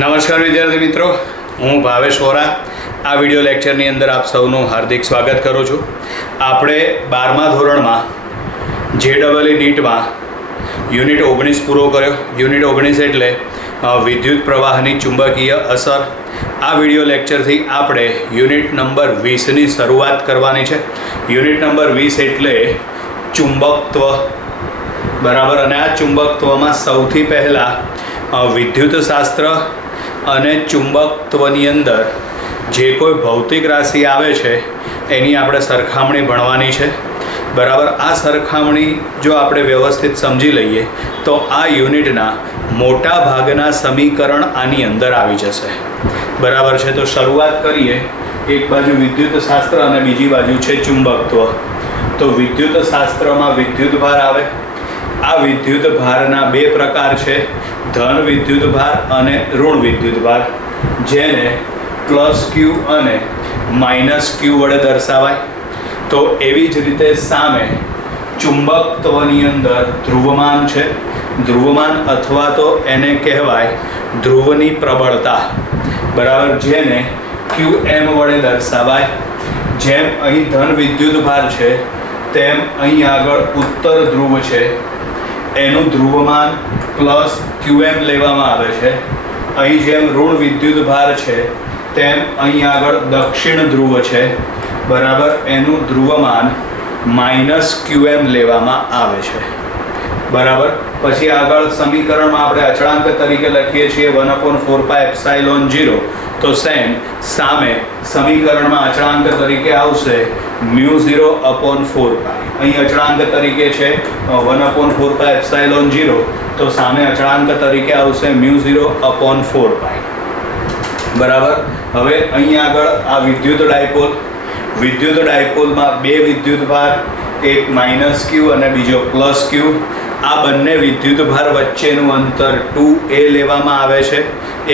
નમસ્કાર વિદ્યાર્થી મિત્રો, હું ભાવેશ વોરા આ વિડિયો લેક્ચરની અંદર આપ સૌનું હાર્દિક સ્વાગત કરું છું. આપણે 12મા ધોરણમાં JEE નીટમાં યુનિટ 19 પૂરો કર્યો. યુનિટ 19 એટલે વિદ્યુત પ્રવાહની ચુંબકીય અસર. આ વિડિયો લેક્ચરથી આપણે યુનિટ નંબર 20ની શરૂઆત કરવાની છે. યુનિટ નંબર 20 એટલે ચુંબકત્વ, બરાબર. અને આ ચુંબકત્વમાં સૌથી પહેલાં વિદ્યુત શાસ્ત્ર અને ચુંબકત્વની અંદર જે કોઈ ભૌતિક રાશિ આવે છે એની આપણે સરખામણી ભણવાની છે, બરાબર. આ સરખામણી જો આપણે વ્યવસ્થિત સમજી લઈએ તો આ યુનિટના મોટા ભાગના સમીકરણ આની અંદર આવી જશે, બરાબર છે. તો શરૂઆત કરીએ. એક બાજુ વિદ્યુત શાસ્ત્ર અને બીજી બાજુ છે ચુંબકત્વ. તો વિદ્યુત શાસ્ત્રમાં વિદ્યુત ભાર આવે. આ વિદ્યુત ભારના બે પ્રકાર છે, ધન વિદ્યુત ભાર અને ઋણ વિદ્યુત ભાર, જેને +Q અને -Q વડે દર્શાવાય. તો એવી જ રીતે સામે ચુંબકત્વની અંદર ધ્રુવમાન છે. ધ્રુવમાન અથવા તો એને કહેવાય ધ્રુવની પ્રબળતા, બરાબર, જેને Qm વડે દર્શાવાય. જેમ અહીં ધન વિદ્યુત ભાર છે તેમ અહીં આગળ ઉત્તર ધ્રુવ છે, એનું ધ્રુવમાન +Qm લેવામાં આવે છે. અહીં જેમ ઋણ વિદ્યુત ભાર છે તેમ અહીં આગળ દક્ષિણ ધ્રુવ છે, બરાબર, એનું ધ્રુવમાન -Qm લેવામાં આવે છે, બરાબર. પછી આગળ સમીકરણમાં આપણે અચળાંક તરીકે લખીએ છીએ 1/4πε0. તો સેમ સામે સમીકરણમાં અચળાંક તરીકે આવશે μ0/4π. અહીં અચળાંક તરીકે છે 1/4πε0, તો સામે અચળાંક તરીકે આવશે μ0/4π, બરાબર. હવે અહીં આગળ આ વિદ્યુત ડાયપોલમાં બે વિદ્યુત ભાર, એક -Q અને બીજો +Q. આ બંને વિદ્યુત ભાર વચ્ચેનું અંતર 2a લેવામાં આવે છે.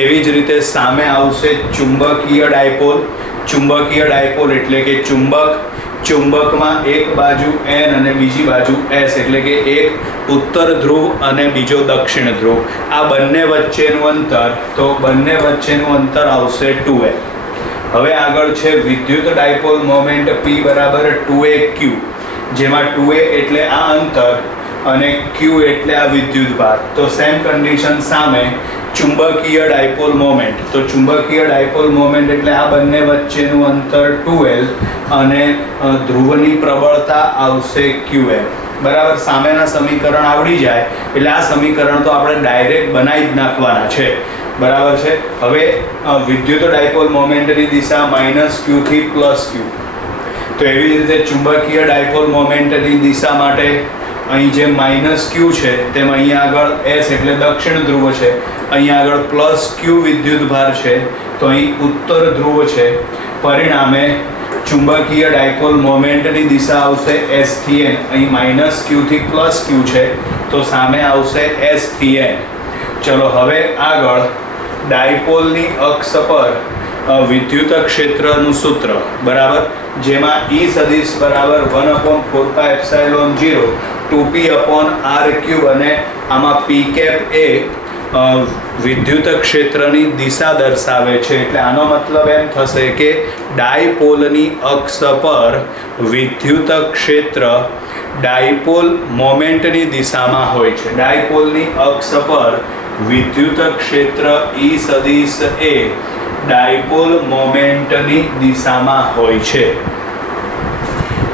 એવી જ રીતે સામે આવશે ચુંબકીય ડાયપોલ એટલે કે ચુંબકમાં એક બાજુ N અને બીજી બાજુ S, એટલે કે એક ઉત્તર ધ્રુવ અને બીજો દક્ષિણ ધ્રુવ. આ બંને વચ્ચેનું અંતર, તો બંને વચ્ચેનું અંતર આવશે 2a. હવે આગળ છે વિદ્યુત ડાયપોલ મોમેન્ટ P બરાબર 2aQ, જેમાં 2a એટલે આ અંતર અને Q એટલે આ વિદ્યુત ભાર. તો સેમ કન્ડિશન સામે ચુંબકીય ડાયપોલ મોમેન્ટ. તો ચુંબકીય ડાયપોલ મોમેન્ટ એટલે આ બંને વચ્ચેનું અંતર 2l અને ધ્રુવની પ્રબળતા આવશે Qm, બરાબર. સામેના સમીકરણ આવડી જાય એટલે આ સમીકરણ તો આપણે ડાયરેક્ટ બનાવી જ નાખવાના છે, બરાબર છે. હવે વિદ્યુત ડાયપોલ મોમેન્ટની દિશા -Q થી +Q. તો એવી રીતે ચુંબકીય ડાયપોલ મોમેન્ટની દિશા માટે અહીં જે -Q છે તેમ અહીં આગળ S એટલે દક્ષિણ ધ્રુવ છે, અહીં આગળ +Q વિદ્યુત ભાર છે, તો અહીં ઉત્તર ધ્રુવ છે. પરિણામે ચુંબકીય ડાયપોલ મોમેન્ટની દિશા આવશે S થી N. અહીં -Q થી +Q છે, તો સામે આવશે S થી N. ચલો હવે આગળ ડાયપોલની અક્ષ પર વિદ્યુત ક્ષેત્રનું સૂત્ર, બરાબર, જેમાં E સદિશ બરાબર 1/4πε0 2p/r³ અને આમાં p કેપ એ વિદ્યુત ક્ષેત્રની દિશા દર્શાવે છે. એટલે આનો મતલબ એમ થશે કે ડાયપોલની અક્ષ પર વિદ્યુત ક્ષેત્ર ડાયપોલ મોમેન્ટની દિશામાં હોય છે. ડાયપોલની અક્ષ પર વિદ્યુત ક્ષેત્ર E સદિશ એ ડાયપોલ મોમેન્ટની દિશામાં હોય છે.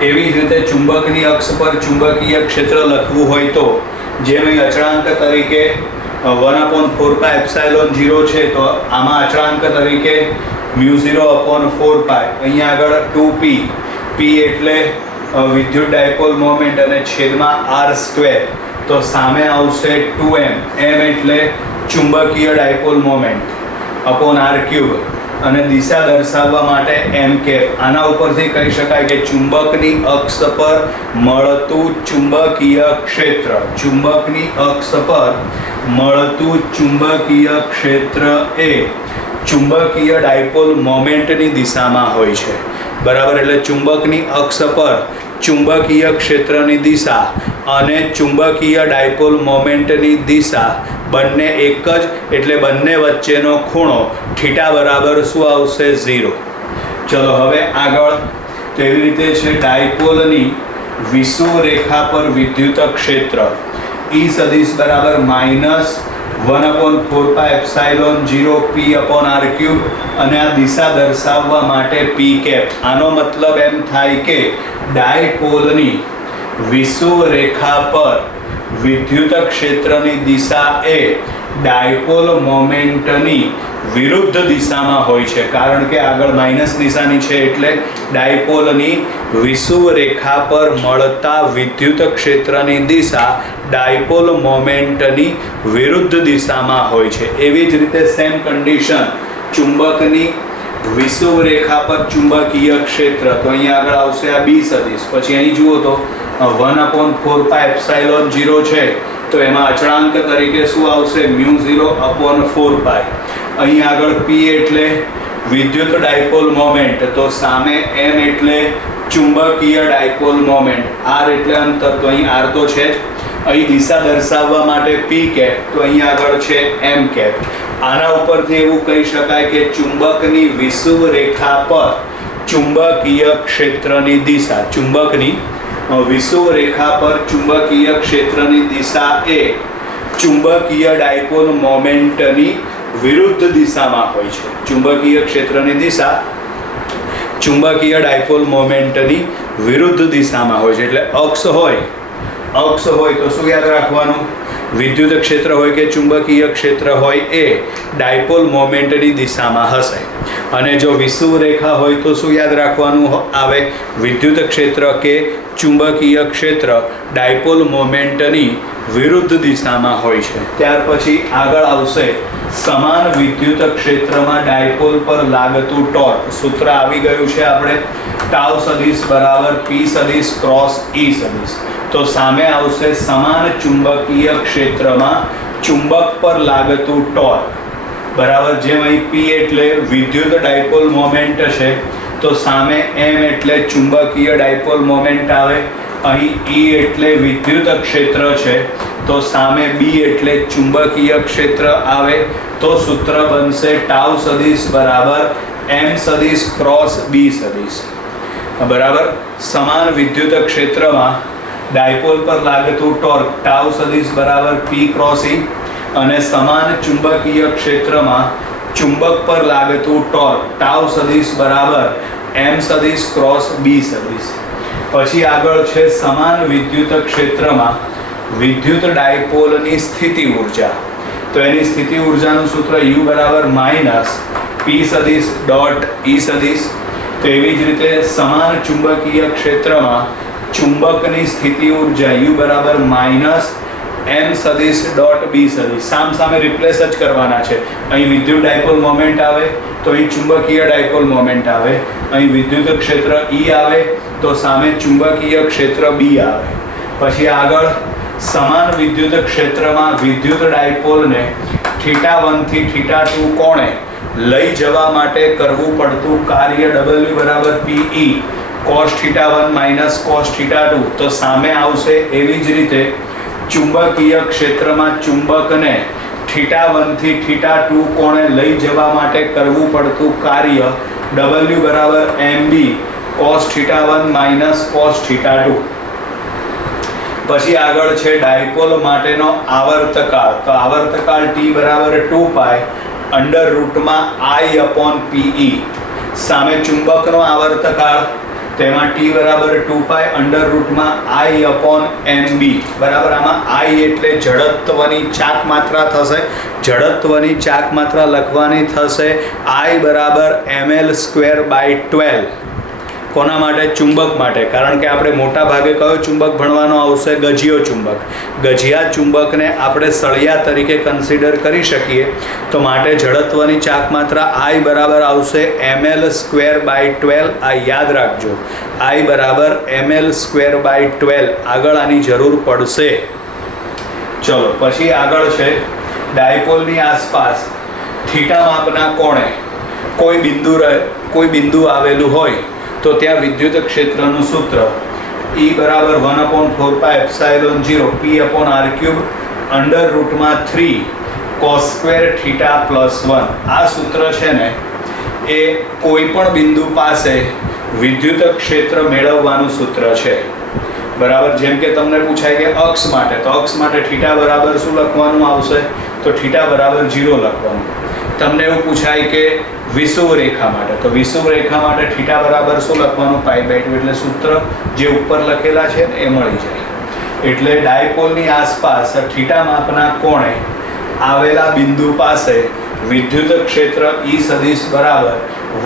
એવી જ રીતે ચુંબકની અક્ષ પર ચુંબકીય ક્ષેત્ર લખવું હોય તો જેમ અહીં અચળાંક તરીકે 1/4πε0 છે, તો આમાં અચળાંક તરીકે μ0/4π. અહીંયા આગળ 2p, p એટલે વિદ્યુત ડાયપોલ મોમેન્ટ અને છેદમાં r², તો સામે આવશે 2m, m એટલે ચુંબકીય ડાયપોલ મોમેન્ટ /r³ અને દિશા દર્શાવવા માટે m કેપ. આના ઉપરથી કહી શકાય કે ચુંબકની અક્ષ પર મળતું ચુંબકીય ક્ષેત્ર, ચુંબકની અક્ષ પર મળતું ચુંબકીય ક્ષેત્ર એ ચુંબકીય ડાયપોલ મોમેન્ટની દિશામાં હોય છે, બરાબર. એટલે ચુંબકની અક્ષ પર ચુંબકીય ક્ષેત્રની દિશા અને ચુંબકીય ડાયપોલ મોમેન્ટની દિશા બંને એક જ, એટલે બંને વચ્ચેનો ખૂણો થીટા બરાબર શું આવશે? 0. ચલો હવે આગળ. તો એવી રીતે છે ડાયપોલની વિષુવ રેખા પર વિદ્યુત ક્ષેત્ર E સદિશ બરાબર -1/4πε0 p/r³ અને આ દિશા દર્શાવવા માટે p કેપ. આનો મતલબ એમ થાય કે ડાયપોલની વિષુવ રેખા પર વિદ્યુત ક્ષેત્રની દિશા એ ડાયપોલ મોમેન્ટની વિરુદ્ધ દિશામાં હોય છે, કારણ કે આગળ માઇનસ નિશાની છે, એટલે ડાયપોલની વિષુવ રેખા પર મળતા વિદ્યુત ક્ષેત્રની દિશા ડાયપોલ મોમેન્ટની વિરુદ્ધ દિશામાં હોય છે. એવી જ રીતે સેમ કન્ડિશન ચુંબકની વિષુવ રેખા પર ચુંબકીય ક્ષેત્ર, તો અહીંયા આગળ આવશે આ બી સદિશ. પછી અહીં જુઓ તો 1/4πε0 છે, તો એમાં અચળાંક તરીકે શું આવશે? μ0/4π. અહીં આગળ P એટલે વિદ્યુત ડાયપોલ મોમેન્ટ, તો સામે M એટલે ચુંબકીય ડાયપોલ મોમેન્ટ, R એટલે અંતર, તો અહીં R તો છે જ. અહીં દિશા દર્શાવવા માટે P કેપ, તો અહીં આગળ છે M કેપ. આના ઉપરથી એવું કહી શકાય કે ચુંબકની વિષુવ રેખા પર ચુંબકીય ક્ષેત્રની દિશા, ચુંબકની વિષુવ રેખા પર ચુંબકીય ક્ષેત્રની દિશા એ ચુંબકીય ડાયપોલ મોમેન્ટની વિરુદ્ધ દિશામાં હોય છે. ચુંબકીય ક્ષેત્રની દિશા ચુંબકીય ડાયપોલ મોમેન્ટની વિરુદ્ધ દિશામાં હોય છે. એટલે અક્ષ હોય તો શું યાદ રાખવાનું? વિદ્યુત ક્ષેત્ર હોય કે ચુંબકીય ક્ષેત્ર હોય એ ડાયપોલ મોમેન્ટની દિશામાં હશે. અને જો વિષુવ રેખા હોય તો શું યાદ રાખવાનું આવે? વિદ્યુત ક્ષેત્ર કે ચુંબકીય ક્ષેત્ર ડાયપોલ મોમેન્ટની વિરુદ્ધ દિશામાં હોય છે. ત્યાર પછી આગળ આવશે સમાન વિદ્યુત ક્ષેત્રમાં ડાયપોલ પર લાગતું ટોર્ક. સૂત્ર આવી ગયું છે આપણે, ટાઉ સદિશ બરાબર P સદિશ ક્રોસ E સદિશ. તો સામે આવશે સમાન ચુંબકીય ક્ષેત્રમાં ચુંબક પર લાગતું ટોર્ક બરાબર. જેમ અહીં P એટલે વિદ્યુત ડાયપોલ મોમેન્ટ છે, તો સામે M એટલે ચુંબકીય ડાયપોલ મોમેન્ટ આવે. અહીં E એટલે વિદ્યુત ક્ષેત્ર છે, તો સામે B એટલે ચુંબકીય ક્ષેત્ર આવે. તો સૂત્ર બનશે ટાઉ સદિશ બરાબર M સદિશ ક્રોસ B સદિશ બરાબર. સમાન વિદ્યુત ક્ષેત્રમાં ડાયપોલ પર લાગતું ટોર્ક ટાઉ સદિશ બરાબર P ક્રોસ E, અને સમાન ચુંબકીય ક્ષેત્રમાં ચુંબક પર લાગતું ટોર્ક ટાઉ સદિશ બરાબર M સદિશ ક્રોસ B સદિશ. પછી આગળ છે સમાન વિદ્યુત ક્ષેત્રમાં વિદ્યુત ડાયપોલની સ્થિતિ ઉર્જા. તો એની સ્થિતિ ઉર્જાનું સૂત્ર U બરાબર -P સદિશ ડોટ E સદિશ. તો એવી જ રીતે સમાન ચુંબકીય ક્ષેત્રમાં ચુંબકની સ્થિતિ ઉર્જા U બરાબર -M સદિશ ડોટ B સદિશ. સામે રિપ્લેસ જ કરવાના છે. અહીં વિદ્યુત ડાયપોલ મોમેન્ટ આવે તો અહીં ચુંબકીય ડાયપોલ મોમેન્ટ આવે. અહીં વિદ્યુત ક્ષેત્ર E આવે તો સામે ચુંબકીય ક્ષેત્ર B આવે. પછી આગળ સમાન વિદ્યુત ક્ષેત્રમાં વિદ્યુત ડાયપોલને θ1 થી θ2 કોણે લઈ જવા માટે કરવું પડતું કાર્ય W બરાબર PE cos θ1 cos θ2. તો સામે આવશે એવી જ રીતે ચુંબકીય ક્ષેત્રમાં ચુંબકને θ1 થી θ2 કોણે લઈ જવા માટે કરવું પડતું કાર્ય W બરાબર MB cos θ1 cos θ2. પછી આગળ છે ડાયપોલ માટેનો આવર્તકાળ. તો આવર્તકાળ T બરાબર 2π √I/PE. સામે ચુંબકનો આવર્તકાળ, તેમાં T બરાબર 2π √I/MB બરાબર. આમાં I એટલે જડત્વની ચાક માત્રા થશે. જડત્વની ચાક માત્રા લખવાની થશે I બરાબર ml²/12. કોના માટે? ચુંબક માટે. કારણ કે આપણે મોટા ભાગે કયો ચુંબક ભણવાનો આવશે? ગજિયો ચુંબક. ગજિયા ચુંબકને આપણે સળિયા તરીકે કન્સિડર કરી શકીએ. તો માટે જડત્વની ચાક માત્રા I બરાબર આવશે ml²/12. આ યાદ રાખજો, I બરાબર ml²/12. આગળ આની જરૂર પડશે. ચલો પછી આગળ છે ડાયપોલની આસપાસ થીટા માપના કોણે કોઈ બિંદુ આવેલું હોય તો ત્યાં વિદ્યુત ક્ષેત્રનું સૂત્ર E બરાબર 1/4πε0 p/r³ √3 cos square theta plus 1. આ સૂત્ર છે ને એ કોઈ પણ બિંદુ પાસે વિદ્યુત ક્ષેત્ર મેળવવાનું સૂત્ર છે. બરાબર. જેમ કે તમને પૂછાય કે અક્ષ માટે, તો અક્ષ માટે થીટા બરાબર શું લખવાનું આવશે? તો થીટા બરાબર 0 લખવાનું. તમને એવું પૂછાય કે વિષુવ રેખા માટે, તો વિષુવ રેખા માટે થીટા બરાબર શું લખવાનું? π/2. એટલે સૂત્ર જે ઉપર લખેલા છે ને એ મળી જાય. એટલે ડાયપોલની આસપાસ થીટા માપના કોણે આવેલા બિંદુ પાસે વિદ્યુત ક્ષેત્ર E સદિશ બરાબર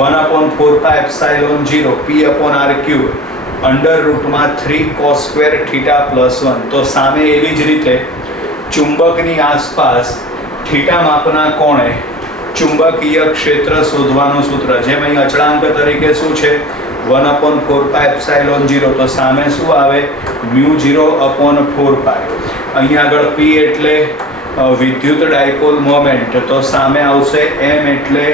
1/4πε0 p/r³ √3 cos square theta plus 1. તો સામે એવી જ રીતે ચુંબકની આસપાસ થીટા માપના કોણે ચુંબકીય ક્ષેત્ર શોધવાનું સૂત્ર, જેમ અહીં અચળાંક તરીકે શું છે? 1/4πε0. તો સામે શું આવે? μ0/4π. અહીં આગળ P એટલે વિદ્યુત ડાયપોલ મોમેન્ટ, તો સામે આવશે M એટલે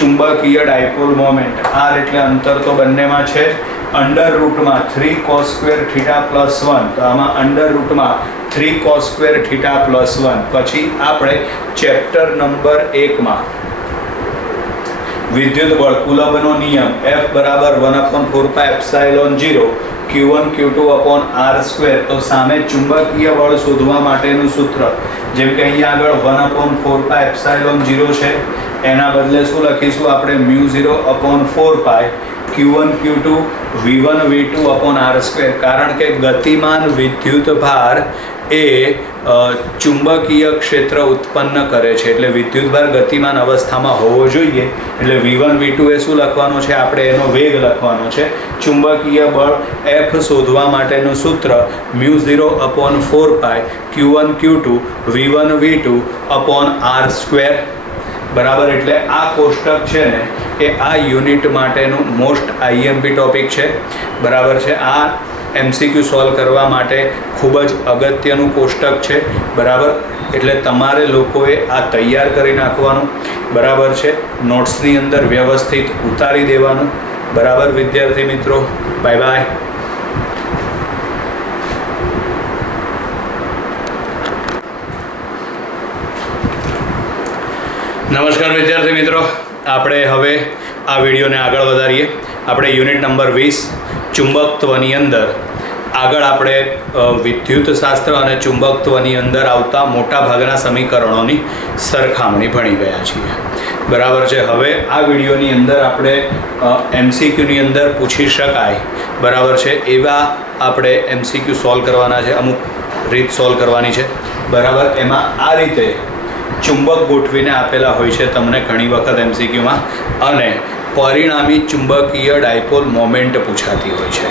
ચુંબકીય ડાયપોલ મોમેન્ટ. R એટલે અંતર તો બંનેમાં છે. √3 cos સ્ક્વેર થીટા પ્લસ 1. તો આમાં √3 cos સ્ક્વેર થીટા પ્લસ 1. પછી આપણે ચેપ્ટર નંબર 1 માં વિદ્યુત બળ કુલમ્બનો નિયમ F બરાબર 1/4πε0 q1 q2/r². તો સામે ચુંબકીય બળ શોધવા માટેનું સૂત્ર, જેમ કે અહીંયા આગળ 1/4πε0 છે, એના બદલે શું લખીશું આપણે? μ0/4π q1 q2 v1 v2/r². કારણ કે ગતિમાન વિદ્યુત ભાર એ ચુંબકીય ક્ષેત્ર ઉત્પન્ન કરે છે. એટલે વિદ્યુત ભાર ગતિમાન અવસ્થામાં હોવો જોઈએ. એટલે v1 v2 એ શું લખવાનું છે? આપણે એનો વેગ લખવાનો છે. ચુંબકીય બળ F શોધવા માટેનું સૂત્ર μ0/4π q1 q2 v1 v2/r². બરાબર. એટલે આ કોષ્ટક છે ને એ આ યુનિટ માટેનું મોસ્ટ IMP ટોપિક છે. બરાબર છે. આ MCQ સોલ્વ કરવા માટે ખૂબ જ અગત્યનું કોષ્ટક છે. બરાબર. એટલે તમારે લોકોએ આ તૈયાર કરી નાખવાનું. બરાબર છે. નોટ્સની અંદર વ્યવસ્થિત ઉતારી દેવાનું. બરાબર વિદ્યાર્થી મિત્રો, બાય બાય. નમસ્કાર વિદ્યાર્થી મિત્રો, આપણે હવે આ વિડીયોને આગળ વધારીએ. આપણે યુનિટ નંબર 20 ચુંબકત્વની અંદર આગળ આપણે વિદ્યુત શાસ્ત્ર અને ચુંબકત્વની અંદર આવતા મોટા ભાગના સમીકરણોની સરખામણી ભણી ગયા છીએ. બરાબર છે. હવે આ વિડીયોની અંદર આપણે MCQની અંદર પૂછી શકાય, બરાબર છે, એવા આપણે MCQ સોલ્વ કરવાના છે. અમુક રીત સોલ્વ કરવાની છે. બરાબર. એમાં આ રીતે ચુંબક ગોઠવીને આપેલા હોય છે તમને ઘણી વખત MCQમાં, અને પરિણામી ચુંબકીય ડાયપોલ મોમેન્ટ પૂછાતી હોય છે.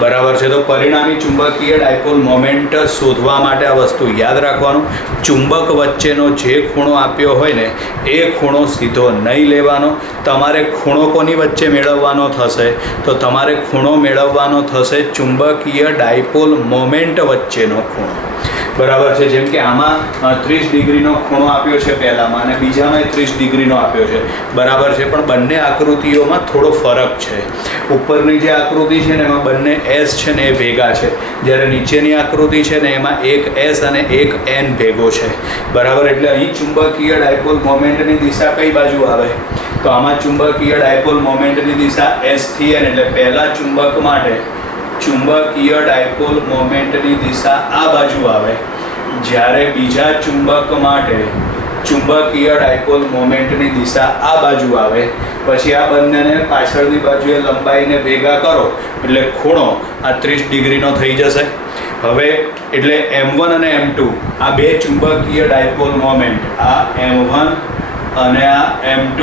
બરાબર છે. તો પરિણામી ચુંબકીય ડાયપોલ મોમેન્ટ શોધવા માટે આ વસ્તુ યાદ રાખવાનું. ચુંબક વચ્ચેનો જે ખૂણો આપ્યો હોય ને એ ખૂણો સીધો નહીં લેવાનો. તમારે ખૂણો કોની વચ્ચે મેળવવાનો થશે? તો તમારે ખૂણો મેળવવાનો થશે ચુંબકીય ડાયપોલ મોમેન્ટ વચ્ચેનો ખૂણો. બરાબર છે. જેમ કે આમાં 30 ડિગ્રીનો ખૂણો આપ્યો છે પહેલામાં, અને બીજામાં 30 ડિગ્રીનો આપ્યો છે. બરાબર છે. પણ બંને આકૃતિઓમાં થોડો ફરક છે. ઉપરની જે આકૃતિ છે ને એમાં બંને S છે ને એ ભેગા છે, જ્યારે નીચેની આકૃતિ છે ને એમાં એક S અને એક N ભેગો છે. બરાબર. એટલે અહીં ચુંબકીય ડાયપોલ મોમેન્ટની દિશા કઈ બાજુ આવે? તો આમાં ચુંબકીય ડાયપોલ મોમેન્ટની દિશા S થી N. એટલે પહેલા ચુંબક માટે ચુંબકીય ડાયપોલ મોમેન્ટની દિશા આ બાજુ આવે, જ્યારે બીજા ચુંબક માટે ચુંબકીય ડાયપોલ મોમેન્ટની દિશા આ બાજુ આવે. પછી આ બંનેને પાછળની બાજુએ લંબાઈને ભેગા કરો એટલે ખૂણો આ 30 ડિગ્રીનો થઈ જશે. હવે એટલે M1 અને M2 આ બે ચુંબકીય ડાયપોલ મોમેન્ટ, આ M1 અને આ M2,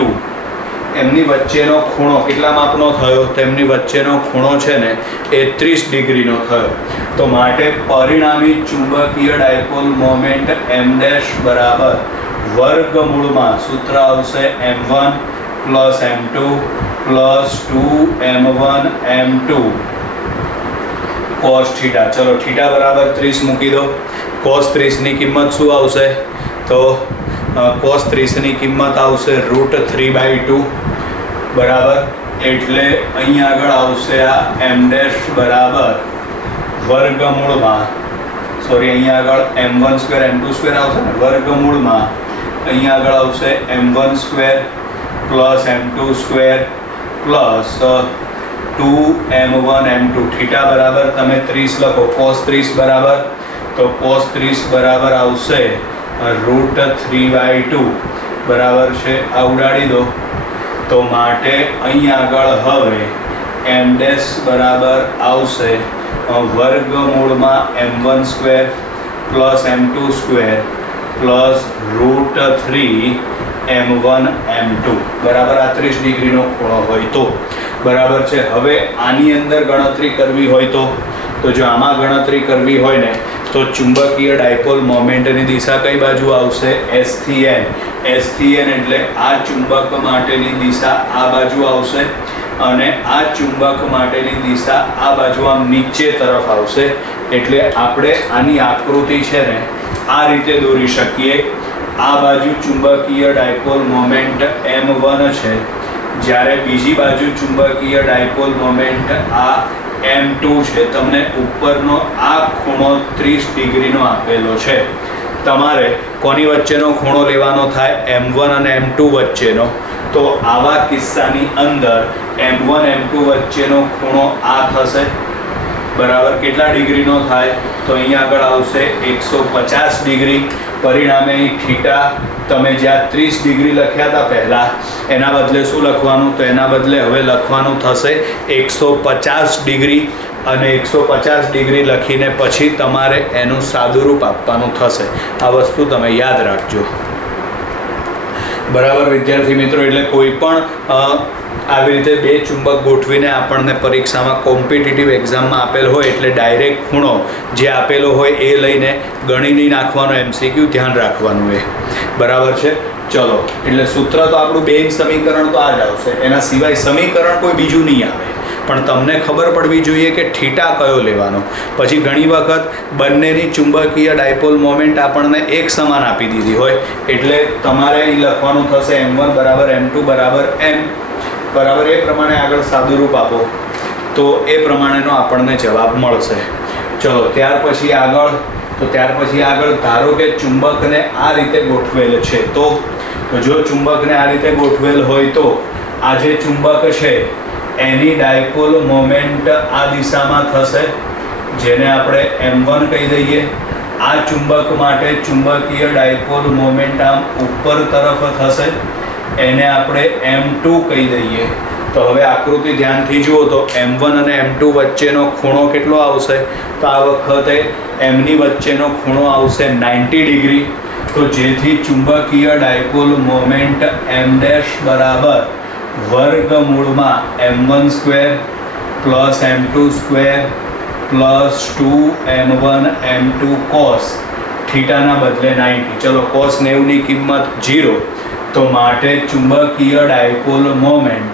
એમની વચ્ચેનો ખૂણો કેટલા માપનો થયો? તેમની વચ્ચેનો ખૂણો છે ને એ 30 ડિગ્રીનો થયો. તો માટે પરિણામી ચુંબકીય ડાયપોલ મોમેન્ટ M' બરાબર વર્ગમૂળમાં સૂત્ર આવશે M1 plus M2 plus 2M1 M2 cos theta. ચલો થીટા બરાબર 30 મૂકી દો. cos 30ની કિંમત શું આવશે? તો cos 30ની કિંમત આવશે √3/2. બરાબર. એટલે અહીં આગળ આવશે આ M' બરાબર વર્ગમૂળમાં સોરી અહીંયા આગળ m1² m2² આવશે ને વર્ગમૂળમાં અહીંયા આગળ આવશે m1² plus m2² plus 2m1 m2 theta બરાબર તમે 30 લખો cos 30 બરાબર તો cos 30 બરાબર આવશે √3/2 બરાબર છે આ ઉડાડી દો તો માટે અહીંયા આગળ હવે m' બરાબર આવશે વર્ગમૂળમાં m1² plus m2² plus √3m1 m2 બરાબર આ 30 ડિગ્રીનો ખૂણો હોય તો બરાબર છે. હવે આની અંદર ગણતરી કરવી હોય તો જો આમાં ગણતરી કરવી હોય ને તો ચુંબકીય ડાયપોલ મોમેન્ટની દિશા કઈ બાજુ આવશે S થી N એટલે આ ચુંબક માટેની દિશા આ બાજુ આવશે અને આ ચુંબક માટેની દિશા આ બાજુ આમ નીચે તરફ આવશે. એટલે આપણે આની આકૃતિ છે ને આ રીતે દોરી શકીએ. આ બાજુ ચુંબકીય ડાયપોલ મોમેન્ટ m1 છે જ્યારે બીજી બાજુ ચુંબકીય ડાયપોલ મોમેન્ટ આ m2 છે. તમને ઉપરનો આ ખૂણો 30 ડિગ્રીનો આપેલો છે. તમારે કોની વચ્ચેનો ખૂણો લેવાનો થાય m1 અને m2 વચ્ચેનો તો આવા કિસ્સાની અંદર m1 m2 વચ્ચેનો ખૂણો આ થશે બરાબર. કેટલા ડિગ્રીનો થાય તો અહીંયા આગળ આવશે 150 ડિગ્રી. પરિણામે અહીં થીટા તમે જ્યાં 30 ડિગ્રી લખ્યા હતા પહેલાં એના બદલે શું લખવાનું તો એના બદલે હવે લખવાનું થશે 150 ડિગ્રી અને 150 ડિગ્રી લખીને પછી તમારે એનું સાદુરૂપ આપવાનું થશે. આ વસ્તુ તમે યાદ રાખજો બરાબર વિદ્યાર્થી મિત્રો. એટલે કોઈ પણ આવી રીતે બે ચુંબક ગોઠવીને આપણને પરીક્ષામાં કોમ્પિટિટિવ એક્ઝામમાં આપેલ હોય એટલે ડાયરેક્ટ ખૂણો જે આપેલો હોય એ લઈને ગણી નહીં નાખવાનો MCQ ધ્યાન રાખવાનું એ બરાબર છે. ચલો એટલે સૂત્ર તો આપણું બેન સમીકરણ તો આ જ આવશે. એના સિવાય સમીકરણ કોઈ બીજું નહીં આવે પણ તમને ખબર પડવી જોઈએ કે થીટા કયો લેવાનો. પછી ઘણી વખત બંનેની ચુંબકીય ડાયપોલ મોમેન્ટ આપણને એક સમાન આપી દીધી હોય એટલે તમારે અહીં લખવાનું થશે m1 બરાબર m2 બરાબર m બરાબર. એ પ્રમાણે આગળ સાદુરૂપ આપો તો એ પ્રમાણેનો આપણને જવાબ મળશે. ચલો ત્યાર પછી આગળ ધારો કે ચુંબકને આ રીતે ગોઠવેલ છે તો જો ચુંબકને આ રીતે ગોઠવેલ હોય તો આ જે ચુંબક છે એની ડાયપોલ મોમેન્ટ આ દિશામાં થશે જેને આપણે m1 કહી દઈએ. આ ચુંબક માટે ચુંબકીય ડાયપોલ મોમેન્ટ આમ ઉપર તરફ થશે એને આપણે m2 કહી દઈએ. તો હવે આકૃતિ ધ્યાનથી જુઓ તો m1 અને m2 વચ્ચેનો ખૂણો કેટલો આવશે તો આ વખતે mની વચ્ચેનો ખૂણો આવશે 90 ડિગ્રી. તો જેથી ચુંબકીય ડાયપોલ મોમેન્ટ m' બરાબર વર્ગમૂળમાં m1² plus m2² plus 2m1 m2 cos થીટાના બદલે 90. ચલો cos 90ની કિંમત 0 તો માટે ચુંબકીય ડાયપોલ મોમેન્ટ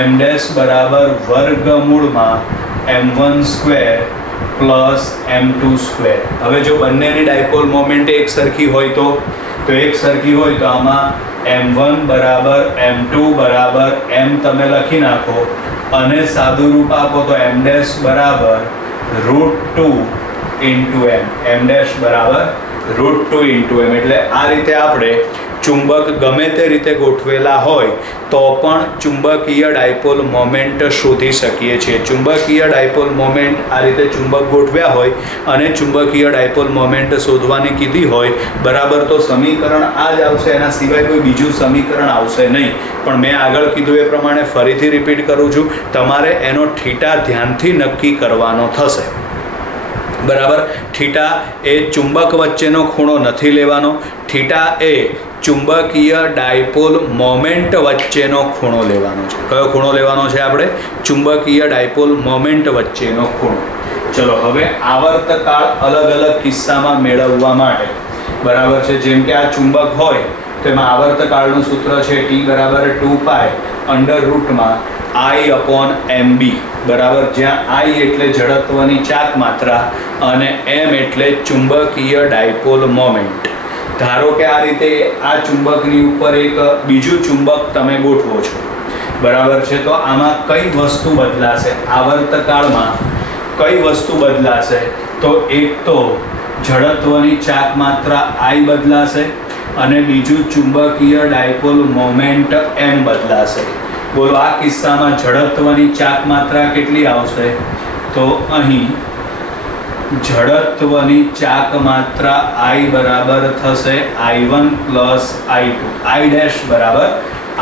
m' બરાબર વર્ગમૂળમાં m1² પ્લસ m2². હવે જો બંનેની ડાયપોલ મોમેન્ટ એક સરખી હોય તો એક સરખી હોય તો આમાં m1 બરાબર m2 બરાબર m તમે લખી નાખો અને સાદુરૂપ આપો તો m' બરાબર √2 m બરાબર √2 m. એટલે આ રીતે આપણે ચુંબક ગમે તે રીતે ગોઠવેલા હોય તો પણ ચુંબકીય ડાયપોલ મોમેન્ટ શોધી શકીએ છીએ. ચુંબકીય ડાયપોલ મોમેન્ટ આ રીતે ચુંબક ગોઠવ્યા હોય અને ચુંબકીય ડાયપોલ મોમેન્ટ શોધવાની કીધી હોય બરાબર તો સમીકરણ આ જ આવશે. એના સિવાય કોઈ બીજું સમીકરણ આવશે નહીં. પણ મેં આગળ કીધું એ પ્રમાણે ફરીથી રિપીટ કરું છું તમારે એનો થીટા ધ્યાનથી નક્કી કરવાનો થશે બરાબર. થીટા એ ચુંબક વચ્ચેનો ખૂણો નથી લેવાનો. થીટા એ ચુંબકીય ડાયપોલ મોમેન્ટ વચ્ચેનો ખૂણો લેવાનો છે. કયો ખૂણો લેવાનો છે આપણે ચુંબકીય ડાયપોલ મોમેન્ટ વચ્ચેનો ખૂણો. ચલો હવે આવર્તકાળ અલગ અલગ કિસ્સામાં મેળવવા માટે બરાબર છે. જેમ કે આ ચુંબક હોય તો એમાં આવર્તકાળનું સૂત્ર છે T બરાબર 2π √I/MB બરાબર. જ્યાં I એટલે જડત્વની ચાક માત્રા અને M એટલે ચુંબકીય ડાયપોલ મોમેન્ટ. ધારો કે આ રીતે આ ચુંબકની ઉપર એક બીજું ચુંબક તમે ગોઠવો છો બરાબર છે. તો આમાં કઈ વસ્તુ બદલાશે આવર્તકાળમાં કઈ વસ્તુ બદલાશે? તો એક તો જડત્વની ચાક માત્રા I બદલાશે અને બીજું ચુંબકીય ડાયપોલ મોમેન્ટ M બદલાશે. બોલો આ કિસ્સામાં જડત્વની ચાક માત્રા કેટલી આવશે? તો અહીં જડત્વની ચાક માત્રા I બરાબર થશે I1 plus I2, I dash બરાબર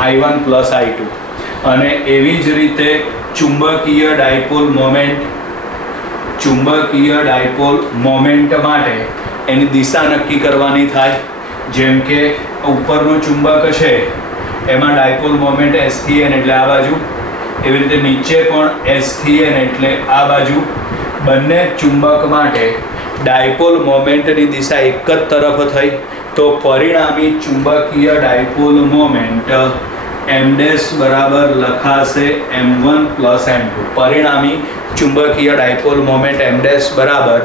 I1 પ્લસ I2. અને એવી જ રીતે ચુંબકીય ડાયપોલ મોમેન્ટ માટે એની દિશા નક્કી કરવાની થાય. જેમ કે ઉપરનું ચુંબક છે એમાં ડાયપોલ મોમેન્ટ S થી N એટલે આ બાજુ, એવી રીતે નીચે પણ S થી N એટલે આ બાજુ. બંને ચુંબક માટે ડાયપોલ મોમેન્ટની દિશા એક જ તરફ થઈ તો પરિણામી ચુંબકીય ડાયપોલ મોમેન્ટ M ડેશ બરાબર લખાશે M1 પ્લસ M2. પરિણામી ચુંબકીય ડાયપોલ મોમેન્ટ M ડેશ બરાબર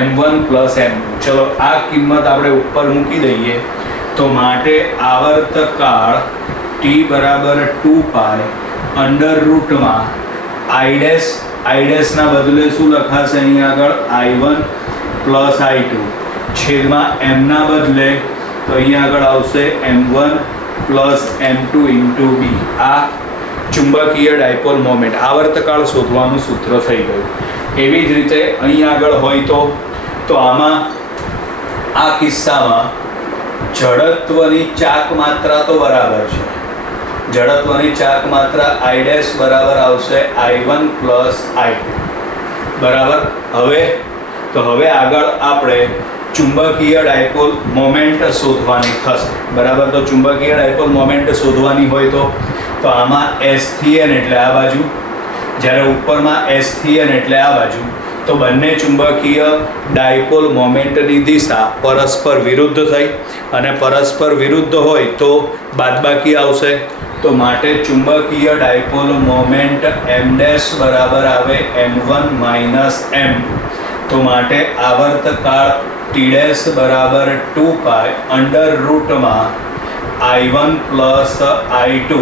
M1 પ્લસ M2. ચલો આ કિંમત આપણે ઉપર મૂકી દઈએ તો માટે આવર્તકાળ T બરાબર 2π અંડર રૂટમાં I ડેશના બદલે શું લખાશે અહીં આગળ I1 પ્લસ I2 છેદમાં એમના બદલે તો અહીં આગળ આવશે M1 plus M2 into B. આ ચુંબકીય ડાયપોલ મોમેન્ટ આવર્તકાળ શોધવાનું સૂત્ર થઈ ગયું. એવી જ રીતે અહીં આગળ હોય તો આમાં આ કિસ્સામાં જડત્વની ચાક માત્રા તો બરાબર છે. જડત્વની ચાક માત્રા I ડેશ બરાબર આવશે I1 પ્લસ I2 બરાબર. હવે આગળ આપણે ચુંબકીય ડાયપોલ મોમેન્ટ શોધવાની થશે બરાબર. તો ચુંબકીય ડાયપોલ મોમેન્ટ શોધવાની હોય તો આમાં S થી N એટલે આ બાજુ, જ્યારે ઉપરમાં S થી N એટલે આ બાજુ. તો બંને ચુંબકીય ડાયપોલ મોમેન્ટની દિશા પરસ્પર વિરુદ્ધ થઈ અને પરસ્પર વિરુદ્ધ હોય તો બાદબાકી આવશે. તો માટે ચુંબકીય ડાયપોલ મોમેન્ટ M ડેશ બરાબર આવે M1 માઇનસ M2. તો માટે આવર્તકાળ T ડેશ બરાબર 2π અંડર રૂટમાં I1 પ્લસ I2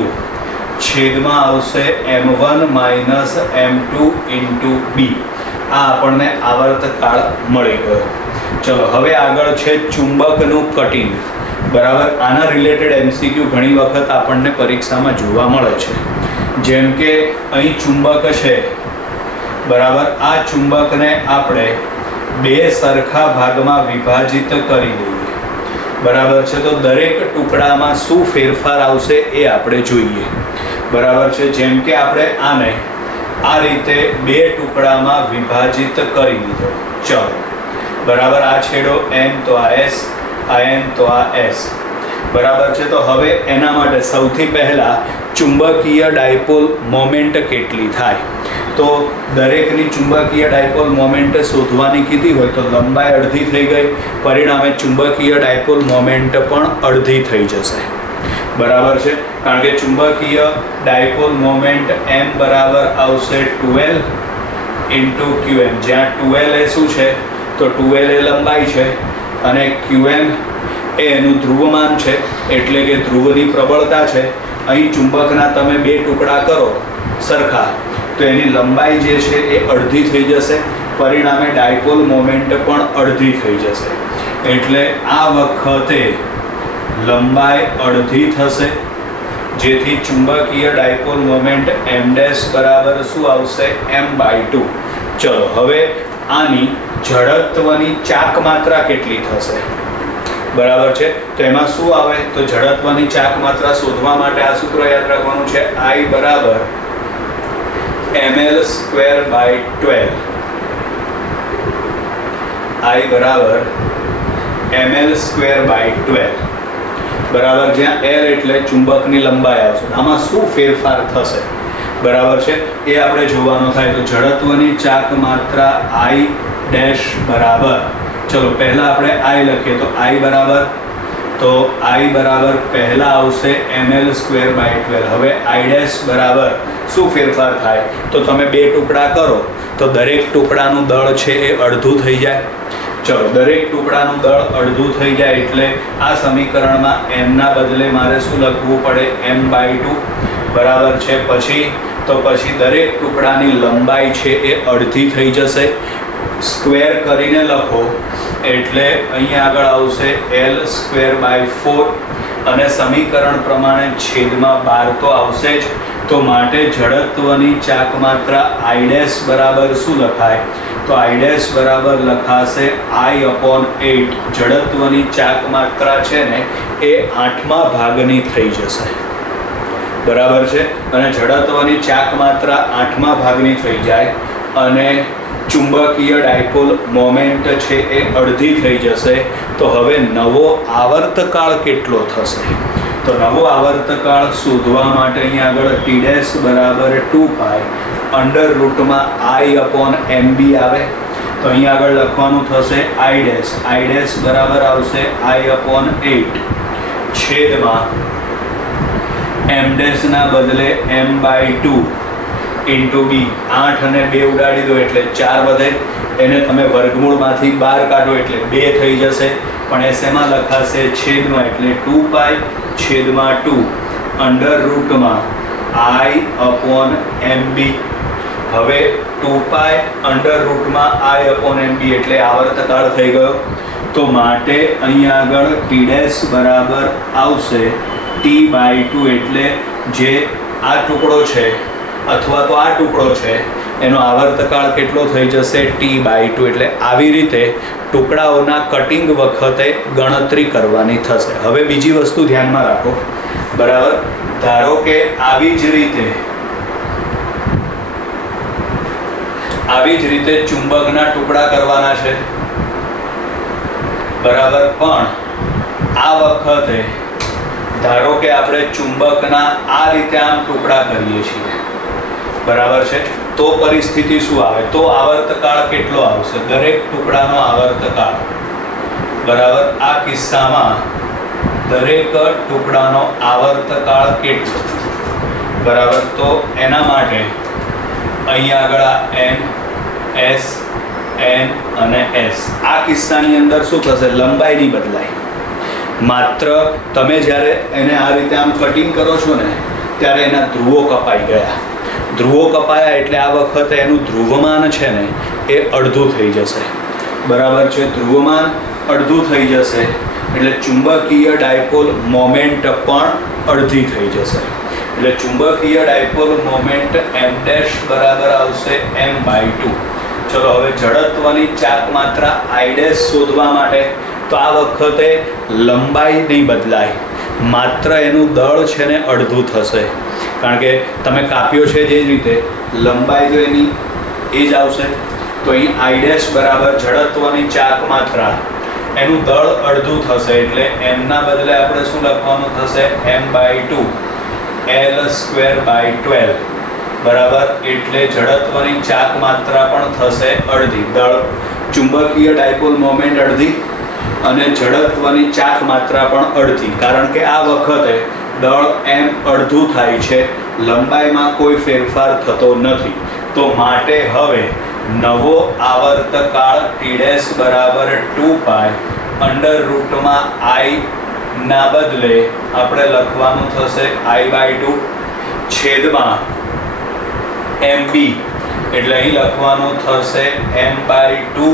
છેદમાં આવશે M1 minus M2 into B. આ આપણને આવર્તકાળ મળી ગયો. ચલો હવે આગળ છે ચુંબકનું કટિંગ બરાબર. આના રિલેટેડ MCQ ઘણી વખત આપણને પરીક્ષામાં જોવા મળે છે. જેમ કે અહીં ચુંબક છે બરાબર. આ ચુંબકને આપણે બે સરખા ભાગમાં વિભાજિત કરી દઈએ બરાબર છે. તો દરેક ટુકડામાં શું ફેરફાર આવશે એ આપણે જોઈએ બરાબર છે. જેમ કે આપણે આને આ રીતે બે ટુકડામાં વિભાજિત કરી દીધો. ચલો બરાબર. આ છેડો N તો આ S, આ N તો આ S બરાબર છે. તો હવે એના માટે સૌથી પહેલાં ચુંબકીય ડાયપોલ મોમેન્ટ કેટલી થાય? તો દરેકની ચુંબકીય ડાયપોલ મોમેન્ટ શોધવાની કીધી હોય તો લંબાઈ અડધી થઈ ગઈ. પરિણામે ચુંબકીય ડાયપોલ મોમેન્ટ પણ અડધી થઈ જશે બરાબર છે. કારણ કે ચુંબકીય ડાયપોલ મોમેન્ટ M બરાબર આવશે 12 ઇન્ટુ QM. જ્યાં 12 એ શું છે? તો 12 એ લંબાઈ છે અને QM એ એનું ધ્રુવમાન છે એટલે કે ધ્રુવની પ્રબળતા છે. અહીં ચુંબકના તમે બે ટુકડા કરો સરખા તો એની લંબાઈ જે છે એ અડધી થઈ જશે. પરિણામે ડાયપોલ મોમેન્ટ પણ અડધી થઈ જશે. એટલે આ વખતે લંબાઈ અડધી થશે જેથી ચુંબકીય ડાયપોલ મોમેન્ટ M ડેશ બરાબર શું આવશે? M/2. ચલો હવે આની જડત્વની ચાક માત્રા કેટલી થશે બરાબર છે. તો એમાં શું આવે? તો જડત્વની ચાક માત્રા શોધવા માટે આ સૂત્ર યાદ રાખવાનું છે I બરાબર ml²/12. I બરાબર ml²/12 બરાબર. જ્યાં L એટલે ચુંબકની લંબાઈ આવશે. આમાં શું ફેરફાર થશે બરાબર છે એ આપણે જોવાનું થાય. તો જડત્વની ચાક માત્રા I ડેશ બરાબર, ચલો પહેલાં આપણે I લખીએ તો I બરાબર પહેલાં આવશે ml²/12. હવે I ડેશ બરાબર શું ફેરફાર થાય? તો તમે બે ટુકડા કરો તો દરેક ટુકડાનું દળ છે એ અડધું થઈ જાય. ચલો દરેક ટુકડાનું દળ અડધું થઈ જાય એટલે આ સમીકરણમાં M ના બદલે મારે શું લખવું પડે? M/2 બરાબર છે. પછી તો પછી દરેક ટુકડાની લંબાઈ છે એ અડધી થઈ જશે. સ્ક્વેર કરીને લખો એટલે અહીંયા આગળ આવશે L²/4 અને સમીકરણ પ્રમાણે છેદમાં 12 તો આવશે જ. તો માટે જડત્વની ચાક માત્રા I' બરાબર શું લખાય? તો I' બરાબર લખાશે I/8. જડત્વની ચાક માત્રા છે ને એ 8મા ભાગની થઈ જશે. બરાબર છે. અને જડત્વની ચાક માત્રા 8મા ભાગની થઈ જાય અને ચુંબકીય ડાયપોલ મોમેન્ટ છે એ અડધી થઈ જશે. તો હવે નવો આવર્તકાળ કેટલો થશે? તો નવો આવર્તકાળ શોધવા માટે અહીંયા આગળ T' બરાબર 2π √I/MB આવે. તો અહીંયા આગળ લખવાનું થશે I' બરાબર આવશે I/8 છેદમાં M' ના બદલે M/2 ઇન્ટુ બી. 8 અને 2 ઉડાડી દો એટલે 4 વધે. એને તમે વર્ગમૂળમાંથી બહાર કાઢો એટલે 2 થઈ જશે. પણ એ શેમાં લખાશે? છેદમાં. એટલે 2π છેદમાં 2 √I/MB. હવે 2π √I/MB એટલે આવર્તકાળ થઈ ગયો. તો માટે અહીંયા આગળ T' બરાબર આવશે T/2 એટલે જે આ ટુકડો છે અથવા તો આ ટુકડો છે એનો આવર્તકાળ કેટલો થઈ જશે? T/2. એટલે આવી રીતે ટુકડાઓના કટિંગ વખતે ગણતરી કરવાની થશે. હવે બીજી વસ્તુ ધ્યાનમાં રાખો. બરાબર. ધારો કે આવી જ રીતે ચુંબકના ટુકડા કરવાના છે. બરાબર. પણ આ વખતે ધારો કે આપણે ચુંબકના આ રીતે આમ ટુકડા કરીએ છીએ. બરાબર છે. તો પરિસ્થિતિ શું આવે? તો આવર્તકાળ કેટલો આવશે? દરેક ટુકડાનો આવર્તકાળ. બરાબર. આ કિસ્સામાં દરેક ટુકડાનો આવર્તકાળ કેટલો? બરાબર. તો એના માટે અહીંયા આગળ આ N, S, N અને S. આ કિસ્સાની અંદર શું થશે? લંબાઈ નહીં બદલાય. માત્ર તમે જ્યારે એને આ રીતે આમ કટિંગ કરો છો ને ત્યારે એના ધ્રુવો કપાઈ ગયા. ધ્રુવો કપાયા એટલે આ વખતે એનું ધ્રુવમાન છે ને એ અડધું થઈ જશે. બરાબર છે. ધ્રુવમાન અડધું થઈ જશે એટલે ચુંબકીય ડાયપોલ મોમેન્ટ પણ અડધી થઈ જશે. એટલે ચુંબકીય ડાયપોલ મોમેન્ટ M' બરાબર આવશે M/2. ચલો હવે જડત્વની ચાક માત્રા I' શોધવા માટે તો આ વખતે લંબાઈ નહીં બદલાય, માત્ર એનું દળ છે ને અડધું થશે. કારણ કે તમે કાપ્યો છે જે રીતે લંબાઈ તો એની એ જ આવશે. તો અહીં I' બરાબર જડત્વની ચાક માત્રા એનું દળ અડધું થશે એટલે એમના બદલે આપણે શું લખવાનું થશે? M/2 L²/12. બરાબર. એટલે જડત્વની ચાક માત્રા પણ થશે અડધી. દળ ચુંબકીય ડાયપોલ મોમેન્ટ અડધી અને જડત્વની ચાક માત્રા પણ અડધી. કારણ કે આ વખતે દળ M અડધું થાય છે, લંબાઈમાં કોઈ ફેરફાર થતો નથી. તો માટે હવે નવો આવર્તકાળ T' બરાબર 2π √I ના બદલે આપણે લખવાનું થશે I/2 છેદમાં MB. એટલે અહીં લખવાનું થશે M/2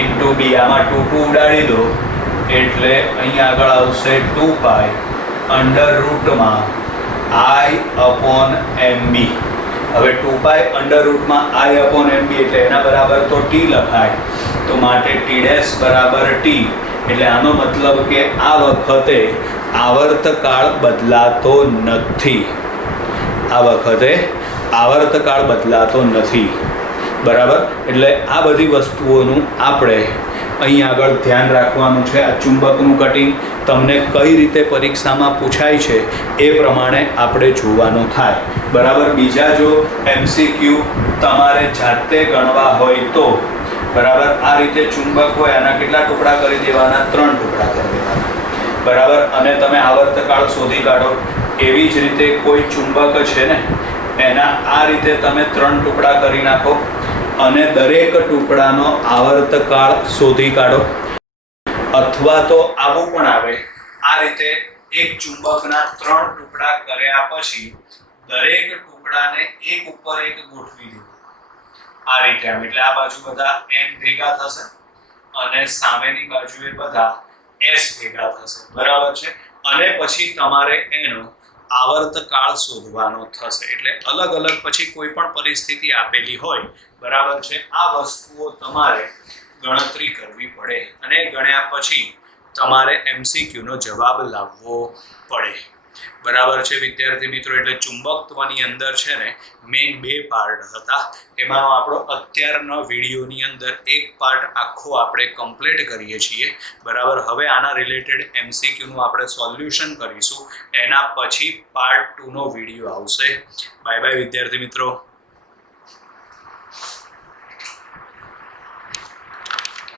ઇન્ટુ બી. આમાં 2 ઉડાડી દો એટલે અહીં આગળ આવશે 2π √I/MB. હવે 2π √I/MB એટલે એના બરાબર તો T લખાય. તો માટે T' બરાબર T. એટલે આનો મતલબ કે આ વખતે આવર્તકાળ બદલાતો નથી. આ વખતે આવર્તકાળ બદલાતો નથી. બરાબર. એટલે આ બધી વસ્તુઓનું આપણે અહીં આગળ ધ્યાન રાખવાનું છે. આ ચુંબકનું કટિંગ તમને કઈ રીતે પરીક્ષામાં પૂછાય છે એ પ્રમાણે આપણે જોવાનું થાય. બરાબર. બીજા જો MCQ તમારે જાતે ગણવા હોય તો બરાબર આ રીતે ચુંબક હોય આના કેટલા ટુકડા કરી દેવાના? 3 ટુકડા કરી દેવાના. બરાબર. અને તમે આવર્તકાળ શોધી કાઢો. એવી જ રીતે કોઈ ચુંબક છે ને એના આ રીતે તમે 3 ટુકડા કરી નાખો અને દરેક ટુકડાનો આવર્તકાળ શોધી કાઢો. અથવા તો આવું પણ આવે, આ રીતે એક ચુંબકના 3 ટુકડા કર્યા પછી દરેક ટુકડાને એક ઉપર એક ગોઠવી દો આ રીતે આમ, એટલે આ બાજુ બધા n ભેગા થશે અને સામેની બાજુએ બધા s ભેગા થશે, બરાબર છે। અને પછી તમારે એનો આવર્તકાળ શોધવાનો થશે, એટલે અલગ અલગ પછી કોઈ પણ પરિસ્થિતિ આપેલી હોય, બરાબર છે, આ વસ્તુઓ તમારે ગણતરી કરવી પડે અને ગણ્યા પછી તમારે MCQ નો જવાબ લાવવો પડે, બરાબર છે વિદ્યાર્થી મિત્રો। એટલે ચુંબકત્વની અંદર છે ને મેઇન 2 પાર્ટ હતા, એમાંનો આપણો અત્યારના વિડીયોની અંદર એક પાર્ટ આખો આપણે કમ્પ્લીટ કરીએ છીએ, બરાબર। હવે આના રિલેટેડ MCQ નું આપણે સોલ્યુશન કરીશું, એના પછી પાર્ટ 2 નો વિડીયો આવશે। બાય બાય વિદ્યાર્થી મિત્રો।